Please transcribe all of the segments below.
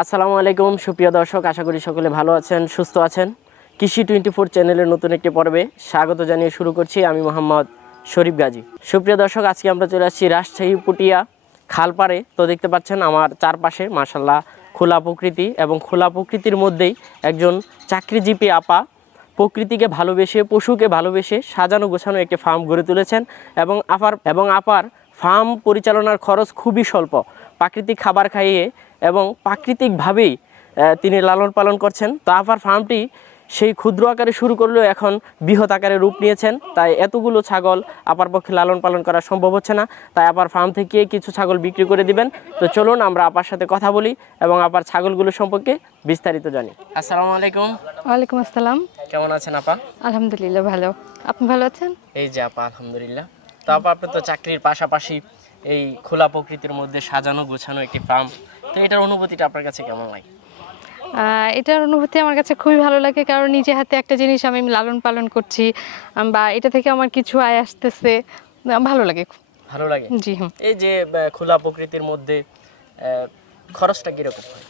আসসালামু আলাইকুম, সুপ্রিয় দর্শক, আশা করি সকলে ভালো আছেন, সুস্থ আছেন। কৃষি টোয়েন্টি ফোর চ্যানেলের নতুন একটি পর্বে স্বাগত জানিয়ে শুরু করছি আমি মোহাম্মদ শরীফ গাজী। সুপ্রিয় দর্শক, আজকে আমরা চলে আসছি রাজশাহী, পুটিয়া, খালপাড়ে। তো দেখতে পাচ্ছেন আমার চারপাশে মাসাল্লাহ খোলা প্রকৃতি এবং খোলা প্রকৃতির মধ্যেই একজন চাকরিজীবী আপা প্রকৃতিকে ভালোবেসে, পশুকে ভালোবেসে সাজানো গোছানো একটি ফার্ম গড়ে তুলেছেন এবং আপার এবং আপার ফার্ম পরিচালনার খরচ খুবই স্বল্প। প্রাকৃতিক খাবার খাইয়ে এবং প্রাকৃতিকভাবেই তিনি লালন পালন করছেন। তো আপার ফার্মটি সেই ক্ষুদ্র আকারে শুরু করলেও এখন বৃহৎ আকারে রূপ নিয়েছেন। তাই এতগুলো ছাগল আপার পক্ষে লালন পালন করা সম্ভব হচ্ছে না। তাই আপার ফার্ম থেকে কিছু ছাগল বিক্রি করে দিবেন। তো চলুন আমরা আপার সাথে কথা বলি এবং আপার ছাগলগুলো সম্পর্কে বিস্তারিত জানি। আসসালামু আলাইকুম। ওয়ালাইকুম আসসালাম। কেমন আছেন আপা? আলহামদুলিল্লাহ ভালো। আপনি ভালো আছেন? এই যে আপা আলহামদুলিল্লাহ। তো আপা আপনি তো চাকরির পাশাপাশি এই খোলা প্রকৃতির মধ্যে সাজানো গোছানো একটি ফার্ম তো এটার অনুভূতিটা আপনার কাছে কেমন লাগে? এটার অনুভূতি আমার কাছে খুবই ভালো লাগে কারণ নিজে হাতে একটা জিনিস আমি লালন পালন করছি বা এটা থেকে আমার কিছু আয় আসতেছে ভালো লাগে। ভালো লাগে? জি হুম। এই যে খোলা প্রকৃতির মধ্যে খরচটা কীরকম হয়?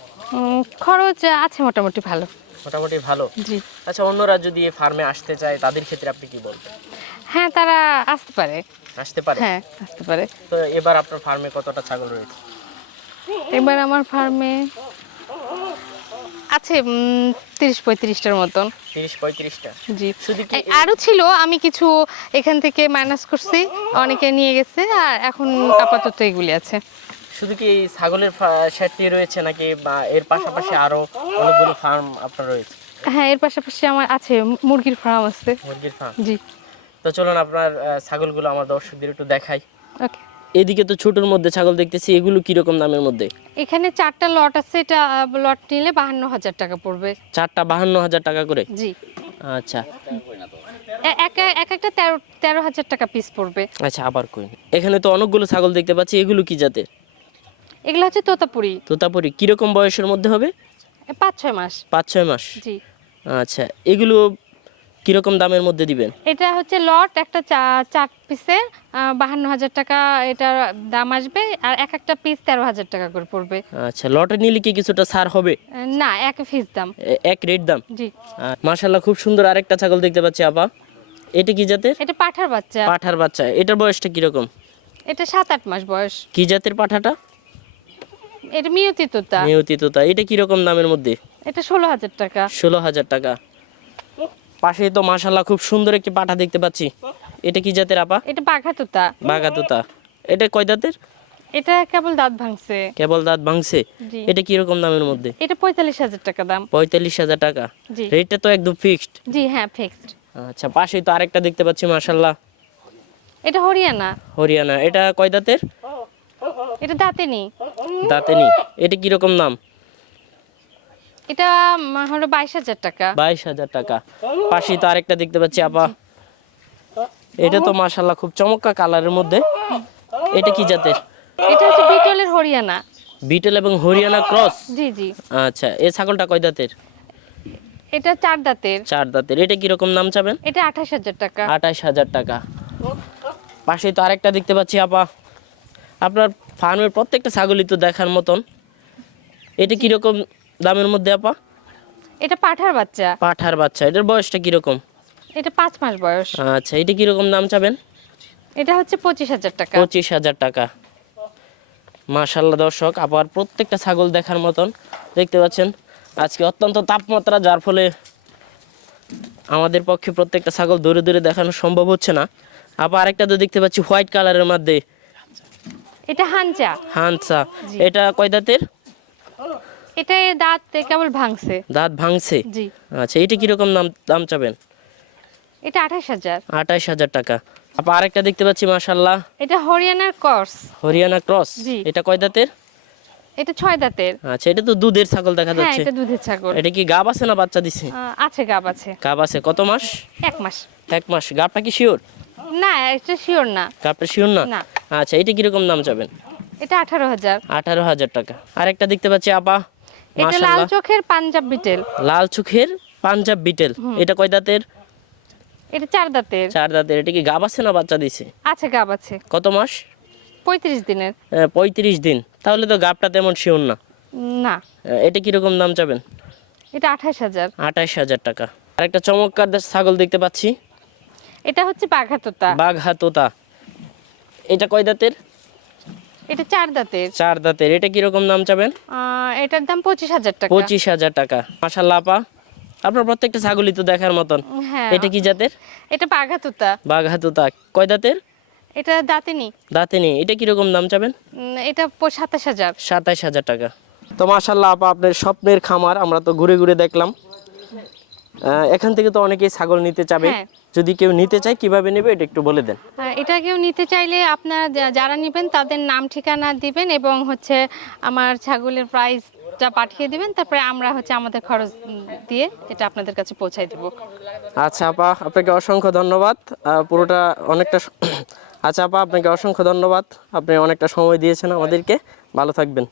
খরচ আছে মোটামুটি ভালো। মোটামুটি ভালো? জি। আচ্ছা অন্যরা যদি ফার্মে আসতে চায় তাদের ক্ষেত্রে আপনি কি বলবেন? হ্যাঁ তারা আসতে পারে। আসতে পারে? হ্যাঁ আসতে পারে। তো এবার আপনার ফার্মে কতটা ছাগল রয়েছে? এবার আমার ফার্মে আছে তিরিশ পঁয়ত্রিশটার মতন। তিরিশ পঁয়ত্রিশটা। জি। আরও ছিল আমি কিছু এখান থেকে মাইনাস করছি অনেকে নিয়ে গেছে আর এখন আপাতত এগুলি আছে। শুধু কি এই ছাগলের শেডটি রয়েছে নাকি বা এর পাশাপাশি আরও অনেকগুলো ফার্ম আপনার রয়েছে? হ্যাঁ এর পাশাপাশি আমার আছে মুরগির ফার্ম আছে। মুরগির ফার্ম জি। তো চলুন আপনার ছাগলগুলো আমার দর্শকদের একটু দেখাই। ওকে এদিকে তো ছোটোর মধ্যে ছাগল দেখতেছি এগুলো কীরকম দামের মধ্যে? এখানে চারটা লট আছে এটা লট নিলে বাহান্ন হাজার টাকা পড়বে। চারটা বাহান্ন হাজার টাকা করে? জি। আচ্ছা। এক এক একটা তেরো তেরো হাজার টাকা পিস পড়বে। আচ্ছা আবার কই। এখানে তো অনেকগুলো ছাগল দেখতে পাচ্ছি এগুলো কি জাতের? এগুলো হচ্ছে তোতাপুরি। তোতাপুরি কীরকম বয়সের মধ্যে হবে? পাঁচ ছয় মাস। পাঁচ ছয় মাস। জি। আচ্ছা এগুলো কীরকম দামের মধ্যে দিবেন? এটা হচ্ছে লট একটা চার পিসে বাহান্ন হাজার টাকা এটার দাম আসবে আর এক একটা পিস তেরো হাজার টাকা করে পড়বে। আচ্ছা লটে নিলে কি কিছুটা ছাড় হবে? না এক পিস দাম। এক রেট দাম? জি। মাশাল্লাহ খুব সুন্দর আরেকটা ছাগল দেখতে পাচ্ছি আপা। এটা কি জাতের? এটা পাঠার বাচ্চা। পাঠার বাচ্চা। এটার বয়সটা কীরকম? এটা সাত আট মাস বয়স। কি জাতের পাঠাটা? এটা মিয়তি তোতা নিয়তি তোতা এটা কীরকম দামের মধ্যে? এটা ষোলো হাজার টাকা। ষোলো হাজার টাকা। পাশে তো মাশাল্লাহ খুব সুন্দর একটি পাঠা দেখতে পাচ্ছি। এটা কি জাতের আপা? এটা বাঘা তোতা। বাঘা তোতা। এটা কয় দাঁতের? এটা কেবল দাঁত ভাঙছে। কেবল দাঁত ভাঙছে? এটা কীরকম দামের মধ্যে? এটা পঁয়তাল্লিশ হাজার টাকা দাম। পঁয়তাল্লিশ হাজার টাকা। জি। রেটটা তো একদম ফিক্সড জি হ্যাঁ ফিক্সড আচ্ছা পাশেই তো আরেকটা দেখতে পাচ্ছি মাশাল্লাহ এটা হরিয়ানা। হরিয়ানা। এটা কয় দাঁতের? এটা দাঁতে নেই দাঁতে নি এটা কীরকম দাম? এটা হলো বাইশ হাজার টাকা। বাইশ হাজার টাকা। পাশেই তো আরেকটা দেখতে পাচ্ছি আপা। এটা তো মাশাল্লাহ খুব চমৎকার কালারের মধ্যে। এটা কি জাতের? এটা হচ্ছে বিটলের হরিয়ানা। বিটেল এবং হরিয়ানা ক্রস? জি জি। আচ্ছা এই ছাগলটা কয় দাঁতের? এটা চার দাঁতের। চার দাঁতের। এটা কীরকম দাম চাবেন? এটা আঠাশ হাজার টাকা। আঠাশ হাজার টাকা। পাশেই তো আরেকটা দেখতে পাচ্ছি আপা। আপনার ফার্মের প্রত্যেকটা ছাগলই তো দেখার মতন। এটা কীরকম দামের মধ্যে আপা? এটা পাঠার বাচ্চা। পাঠার বাচ্চা এটার বয়সটা কীরকম? এটা পাঁচ মাস বয়স। আচ্ছা এটা কীরকম দাম চাবেন? এটা হচ্ছে পঁচিশ হাজার টাকা। পঁচিশ হাজার টাকা। মাশাল্লাহ দর্শক আবার প্রত্যেকটা ছাগল দেখার মতন দেখতে পাচ্ছেন? আজকে অত্যন্ত তাপমাত্রা যার ফলে আমাদের পক্ষে প্রত্যেকটা ছাগল দূরে দূরে দেখানো সম্ভব হচ্ছে না। আবার আরেকটা তো দেখতে পাচ্ছি হোয়াইট কালারের মধ্যে। এটা হানচা। হানচা। এটা কয় দাঁতের? এটা দাঁত কেবল ভাঙছে? দাঁত ভাঙছে? জি। আচ্ছা এটা কীরকম দাম দাম চাবেন? এটা আঠাশ হাজার। আঠাইশ হাজার টাকা। আবার আরেকটা দেখতে পাচ্ছি মাশাল্লাহ এটা হরিয়ানার কর্স। হরিয়ানা ক্রস? এটা কয় দাঁতের? এটা ছয় দাঁতের। আচ্ছা এটা তো দুধের ছাগল দেখা হ্যাঁ যাচ্ছে। এটা দুধের ছাগল। এটা কি গাব আছে না বাচ্চা দিছে? আছে গাব আছে। গাব আছে। কত মাস? এক মাস। এক মাস। গাবটা কি শিওর? না এটা শিওর না। গাবটা শিওর না। আচ্ছা এটা কীরকম দাম চাবেন? এটা আঠারো হাজার। আঠারো হাজার টাকা। আরেকটা দেখতে পাচ্ছি আপা। এটা লাল চোখের পাঞ্জাব বিটেল। লাল চোখের পাঞ্জাব বিটেল। এটা কয় দাঁতের? এটা চার দাঁতের। চার দাঁতের। এটা কি গাব আছে না বাচ্চা দিছে? আছে গাব আছে। কত মাস? পঁয়ত্রিশ দিনের। পঁয়ত্রিশ দিন। তাহলে তো গাবটা তেমন শিওর না। না। এটা কীরকম দাম চাবেন? এটা আঠাশ হাজার। আঠাশ হাজার টাকা। আর একটা চমৎকার ছাগল দেখতে পাচ্ছি। এটা হচ্ছে বাঘাতোতা। বাঘা তোতা এটা কয় দাঁতের? এটা চার দাঁতের। চার দাঁতের। এটা কীরকম দাম চাবেন? এটার দাম পঁচিশ হাজার টাকা। পঁচিশ হাজার টাকা। আপা। আপনার প্রত্যেকটা ছাগলই তো দেখার মতন। হ্যাঁ। এটা কি জাতের? এটা বাঘা তোতা কয় দাঁতের? এটা দাঁতেনি। দাঁতে নেই এটা কীরকম দাম চাবেন? এটা সাতাশ হাজার। সাতাইশ হাজার টাকা। তো মাসাল্লাহ আপা আপনার স্বপ্নের খামার আমরা তো ঘুরে ঘুরে দেখলাম। এখান থেকে তো অনেকেই ছাগল নিতে চাবে। হ্যাঁ। যদি কেউ নিতে চায় কীভাবে নেবে? এটা একটু বলে দেন। এটা কেউ নিতে চাইলে আপনারা যারা নেবেন তাদের নাম ঠিকানা দিবেন এবং হচ্ছে আমার ছাগলের প্রাইসটা পাঠিয়ে দিবেন। তারপরে আমরা হচ্ছে আমাদের খরচ দিয়ে এটা আপনাদের কাছে পৌঁছাই দেবো। আচ্ছা আপা আপনাকে অসংখ্য ধন্যবাদ। পুরোটা অনেকটা আচ্ছা আপা আপনাকে অসংখ্য ধন্যবাদ। আপনি অনেকটা সময় দিয়েছেন আমাদেরকে। ভালো থাকবেন।